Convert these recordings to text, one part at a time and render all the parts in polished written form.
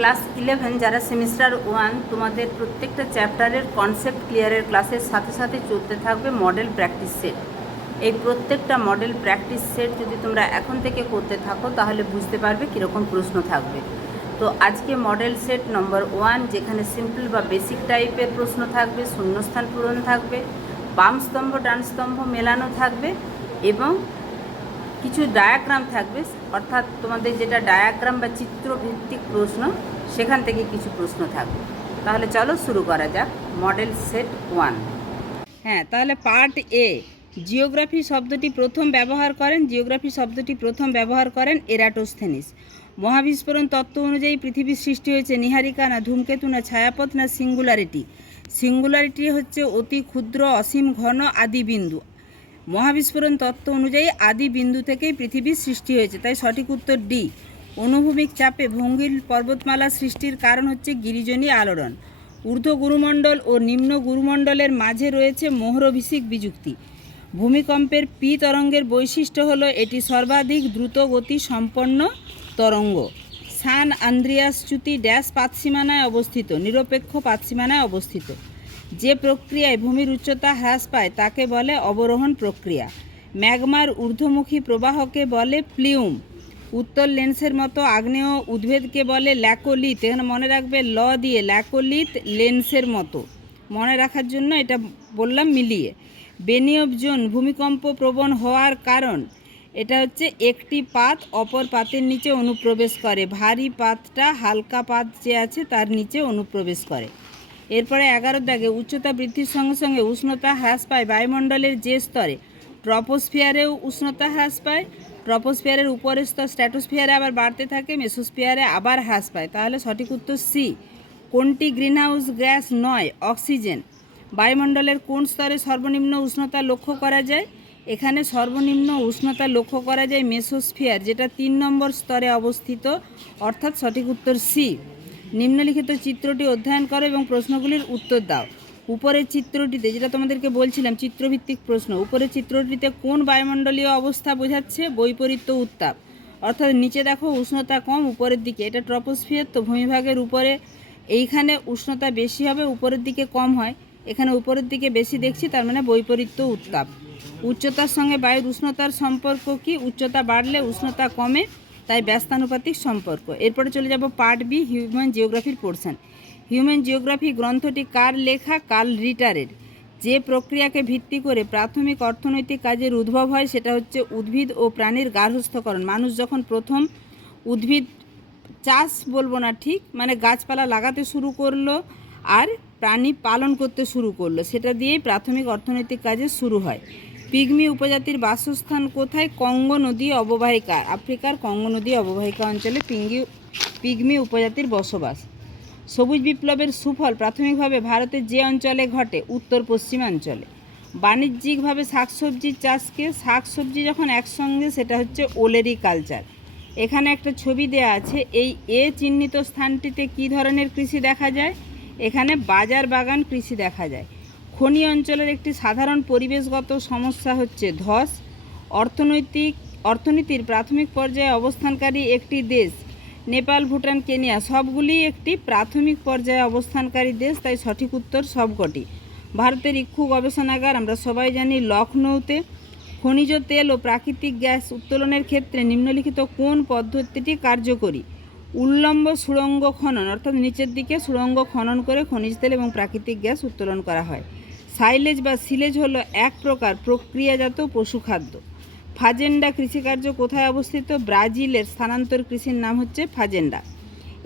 Class 11 যারা semester 1 তোমাদের প্রত্যেকটা চ্যাপ্টারের কনসেপ্ট ক্লিয়ারের ক্লাসের সাথে সাথে চলতে থাকবে মডেল প্র্যাকটিস সেট। এই প্রত্যেকটা মডেল প্র্যাকটিস সেট যদি তোমরা এখন থেকে করতে থাকো তাহলে বুঝতে পারবে কীরকম প্রশ্ন থাকবে। তো আজকে মডেল সেট নম্বর 1, যেখানে সিম্পল বা বেসিক টাইপের প্রশ্ন থাকবে, শূন্যস্থান পূরণ থাকবে, বাম স্তম্ভ ডান স্তম্ভ মেলানো থাকবে এবং কিছু ডায়াগ্রাম থাকবে, অর্থাৎ তোমাদের যেটা ডায়াগ্রাম বা চিত্রভিত্তিক প্রশ্ন সেখান থেকে কিছু প্রশ্ন থাকবে। তাহলে চলো শুরু করা যাক মডেল সেট 1। হ্যাঁ, তাহলে পার্ট এ, জিওগ্রাফি শব্দটি প্রথম ব্যবহার করেন এরাটোস্থেনিস। মহাবিস্ফোরণ তত্ত্ব অনুযায়ী পৃথিবীর সৃষ্টি হয়েছে নীহারিকা না ধূমকেতু না ছায়াপথ না সিঙ্গুলারিটি? সিঙ্গুলারিটি হচ্ছে অতি ক্ষুদ্র অসীম ঘন আদি বিন্দু। মহাবিস্ফোরণ তত্ত্ব অনুযায়ী আদি বিন্দু থেকেই পৃথিবীর সৃষ্টি হয়েছে, তাই সঠিক উত্তর ডি। অনুভূমিক চাপে ভঙ্গিল পর্বতমালা সৃষ্টির কারণ হচ্ছে গিরিজনী আলোড়ন। ঊর্ধ্ব গুরুমণ্ডল ও নিম্ন গুরুমণ্ডলের মাঝে রয়েছে মোহরভিষিক বিযুক্তি। ভূমিকম্পের পি তরঙ্গের বৈশিষ্ট্য হলো এটি সর্বাধিক দ্রুত গতি সম্পন্ন তরঙ্গ। সান আন্দ্রিয়াস চ্যুতি ড্যাশ পাতসীমানায় অবস্থিত? নিরপেক্ষ পাতসীমানায় অবস্থিত। যে প্রক্রিয়ায় ভূমির উচ্চতা হ্রাস পায় তাকে বলে অবরোহণ প্রক্রিয়া। ম্যাগমার ঊর্ধ্বমুখী প্রবাহকে বলে প্লিউম। উত্তর লেন্সের মতো আগ্নেয় উদ্ভিদকে বলে ল্যাকোলিথ। এখানে মনে রাখবে ল দিয়ে, ল্যাকোলিথ লেন্সের মতো মনে রাখার জন্য এটা বললাম মিলিয়ে। বেনিয়ব জোন ভূমিকম্প প্রবণ হওয়ার কারণ, এটা হচ্ছে একটি পাত অপর পাতের নিচে অনুপ্রবেশ করে। ভারী পাতটা হালকা পাত যে আছে তার নিচে অনুপ্রবেশ করে। এরপরে 11 দাগে, উচ্চতা বৃদ্ধির সঙ্গে সঙ্গে উষ্ণতা হ্রাস পায় বায়ুমণ্ডলের যে স্তরে? ট্রপোস্ফিয়ারেও উষ্ণতা হ্রাস পায়। ট্রপোস্ফিয়ারের উপরের স্তর স্ট্র্যাটোস্ফিয়ারে আবার বাড়তে থাকে, মেসোস্ফিয়ারে আবার হ্রাস পায়। তাহলে সঠিক উত্তর সি। কোনটি গ্রিনহাউস গ্যাস নয়? অক্সিজেন। বায়ুমণ্ডলের কোন স্তরে সর্বনিম্ন উষ্ণতা লক্ষ্য করা যায়? এখানে সর্বনিম্ন উষ্ণতা লক্ষ্য করা যায় মেসোস্ফিয়ার, যেটা 3 নম্বর স্তরে অবস্থিত, অর্থাৎ সঠিক উত্তর সি। নিম্নলিখিত চিত্রটি অধ্যয়ন করো এবং প্রশ্নগুলির উত্তর দাও। উপরের চিত্রটিতে, যেটা তোমাদেরকে বলছিলাম চিত্রভিত্তিক প্রশ্ন, উপরের চিত্রটিতে কোন বায়ুমণ্ডলীয় অবস্থা বোঝাচ্ছে? বৈপরীত্য উত্তাপ। অর্থাৎ নিচে দেখো উষ্ণতা কম, উপরের দিকে এটা ট্রপোস্ফিয়ার, তো ভূমিভাগের উপরে এইখানে উষ্ণতা বেশি হবে, উপরের দিকে কম হয়। এখানে উপরের দিকে বেশি দেখছি, তার মানে বৈপরীত্য উত্তাপ। উচ্চতার সঙ্গে বায়ুর উষ্ণতার সম্পর্ক কি? উচ্চতা বাড়লে উষ্ণতা কমে, তাই ব্যস্তানুপাতিক সম্পর্ক। এরপরে চলে যাব পার্ট বি, হিউম্যান জিওগ্রাফির পোর্শন। হিউম্যান জিওগ্রাফি গ্রন্থটি কার লেখা? কার্ল রিটারের। যে প্রক্রিয়াকে ভিত্তি করে প্রাথমিক অর্থনৈতিক কাজের উদ্ভব হয় সেটা হচ্ছে উদ্ভিদ ও প্রাণীর গার্হস্থ্যকরণ। মানুষ যখন প্রথম উদ্ভিদ চাষ বলবো না ঠিক, মানে গাছপালা লাগাতে শুরু করলো আর প্রাণী পালন করতে শুরু করলো, সেটা দিয়েই প্রাথমিক অর্থনৈতিক কাজের শুরু হয়। পিগমি উপজাতির বাসস্থান কোথায়? কঙ্গো নদী অববাহিকা। আফ্রিকার কঙ্গো নদী অববাহিকা অঞ্চলে পিগমি উপজাতির বসবাস। সবুজ বিপ্লবের সুফল প্রাথমিকভাবে ভারতের যে অঞ্চলে ঘটে? উত্তর পশ্চিমাঞ্চলে। বাণিজ্যিকভাবে শাকসবজির চাষকে, শাকসবজি যখন একসঙ্গে, সেটা হচ্ছে ওলেরি কালচার। এখানে একটা ছবি দেয়া আছে, এই এ চিহ্নিত স্থানটিতে কী ধরনের কৃষি দেখা যায়? এখানে বাজার বাগান কৃষি দেখা যায়। খনি অঞ্চলের একটি সাধারণ পরিবেশগত সমস্যা হচ্ছে ধস। অর্থনীতির প্রাথমিক পর্যায়ে অবস্থানকারী একটি দেশ? নেপাল, ভুটান, কেনিয়া সবগুলি একটি প্রাথমিক পর্যায়ে অবস্থানকারী দেশ, তাই সঠিক উত্তর সবকটি। ভারতের ইক্ষু গবেষণাগার আমরা সবাই জানি লখনৌতে। খনিজ তেল ও প্রাকৃতিক গ্যাস উত্তোলনের ক্ষেত্রে নিম্নলিখিত কোন পদ্ধতিটি কার্যকরী? উল্লম্ব সুড়ঙ্গ খনন, অর্থাৎ নিচের দিকে সুড়ঙ্গ খনন করে খনিজ তেল এবং প্রাকৃতিক গ্যাস উত্তোলন করা হয়। সাইলেজ বা সিলেজ হলো এক প্রকার প্রক্রিয়াজাত পশুখাদ্য। ফাজেন্ডা কৃষিকার্য কোথায় অবস্থিত? ব্রাজিলের। স্থানান্তর কৃষির নাম হচ্ছে ফাজেন্ডা।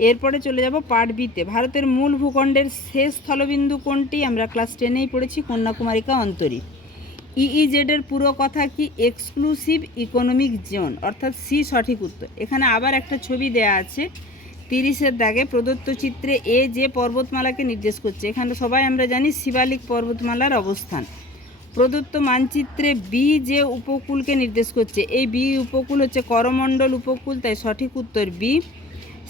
এরপরে চলে যাব পার্ট বিতে। ভারতের মূল ভূখণ্ডের শেষ স্থলবিন্দু কোনটি? আমরা ক্লাস 10এই পড়েছি, কন্যাকুমারিকা অন্তরীপ। ইইজেডের পুরো কথা কি? এক্সক্লুসিভ ইকোনমিক জোন, অর্থাৎ সি সঠিক উত্তর। এখানে আবার একটা ছবি দেয়া আছে 30-এর দাগে। প্রদত্ত চিত্রে এ যে পর্বতমালাকে নির্দেশ করছে? এখানে সবাই আমরা জানি শিবালিক পর্বতমালার অবস্থান। প্রদত্ত মানচিত্রে বি যে উপকূলকে নির্দেশ করছে? এই বি উপকূল হচ্ছে করমণ্ডল উপকূল, তাই সঠিক উত্তর বি।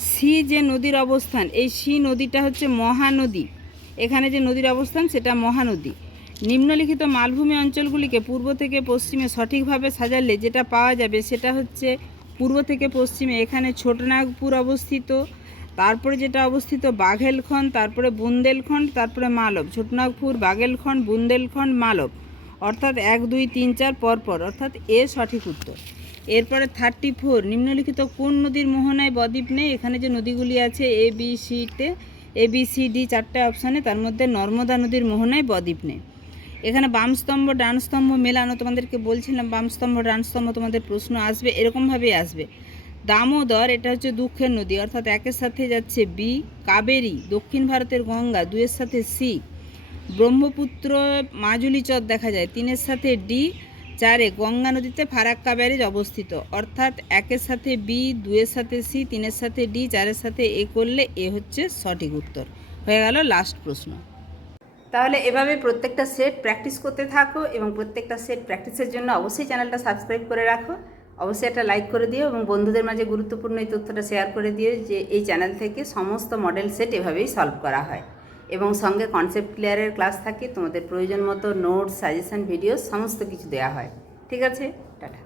সি যে নদীর অবস্থান, এই সি নদীটা হচ্ছে মহানদী। এখানে যে নদীর অবস্থান সেটা মহানদী। নিম্নলিখিত মালভূমি অঞ্চলগুলিকে পূর্ব থেকে পশ্চিমে সঠিকভাবে সাজালে যেটা পাওয়া যাবে সেটা হচ্ছে পূর্ব থেকে পশ্চিমে এখানে ছোটনাগপুর অবস্থিত, তারপরে যেটা অবস্থিত বাঘেলখন্ড, তারপরে বুন্দেলখন্ড, তারপরে মালব। ছোটনাগপুর, বাঘেলখন্ড, বুন্দেলখন্ড, মালব, অর্থাৎ 1 2 3 4 পরপর, অর্থাৎ এ সঠিক উত্তর। এরপরে 34, নিম্নলিখিত কোন নদীর মোহনায় বদ্বীপ নেই? এখানে যে নদীগুলি আছে ABCD 4টে অপশানে, তার মধ্যে নর্মদা নদীর মোহনায় বদ্বীপ নেই। এখানে বাম স্তম্ভ ডান স্তম্ভ মেলানো, তোমাদেরকে বলছিলাম বাম স্তম্ভ ডান স্তম্ভ তোমাদের প্রশ্ন আসবে, এরকমভাবেই আসবে। দামোদর, এটা হচ্ছে দুঃখের নদী, অর্থাৎ 1-এর সাথে যাচ্ছে বি। কাবেরী, দক্ষিণ ভারতের গঙ্গা, 2-এর সাথে সি। ব্রহ্মপুত্র মাজুলি চর দেখা যায়, 3-এর সাথে ডি। 4-এ গঙ্গা নদীতে ফারাক্কা ব্যারেজ অবস্থিত, অর্থাৎ 1-এর সাথে বি, 2-এর সাথে সি, 3-এর সাথে ডি, 4-এর সাথে এ করলে এ হচ্ছে সঠিক উত্তর। হয়ে গেল লাস্ট প্রশ্ন। তাহলে এভাবে প্রত্যেকটা সেট প্র্যাকটিস করতে থাকো এবং প্রত্যেকটা সেট প্র্যাকটিসের জন্য অবশ্যই চ্যানেলটা সাবস্ক্রাইব করে রাখো, অবশ্যই একটা লাইক করে দিও এবং বন্ধুদের মাঝে গুরুত্বপূর্ণ এই তথ্যটা শেয়ার করে দিও যে এই চ্যানেল থেকে সমস্ত মডেল সেট এভাবেই সলভ করা হয় এবং সঙ্গে কনসেপ্ট ক্লিয়ারের ক্লাস থাকে, তোমাদের প্রয়োজন মতো নোটস, সাজেশন, ভিডিও সমস্ত কিছু দেওয়া হয়। ঠিক আছে, টাটা।